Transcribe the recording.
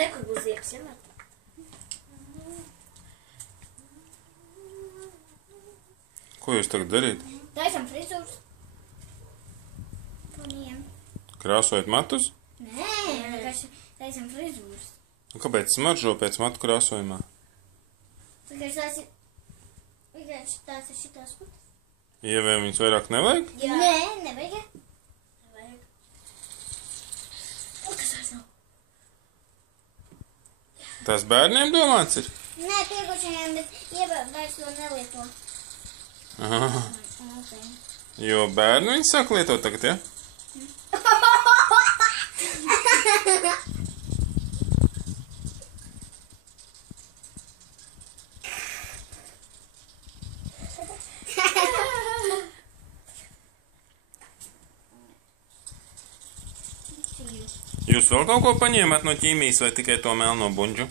Rekur būs ziepes, ja, Marta? Ko jūs tagad darīt? Taisam frizūras. Puniem. Krāsojat matus? Nē, vienkārši taisam frizūras. Kāpēc smaržo pēc matu krāsojumā? Vienkārši tās ir šitās putas. Ievē viņas vairāk nevajag? Jā. Nē, nevajag. Nevajag. O, kas tās nav? Tās bērniem domāts ir? Nē, piekošajiem, bet Ieva vairs to nelieto. Aha. Okay. Jo bērni viņas sāk lietot tagad, ja? Jūs vēl kaut ko paņēmāt no ķīmijas vai tikai to melno buņģu?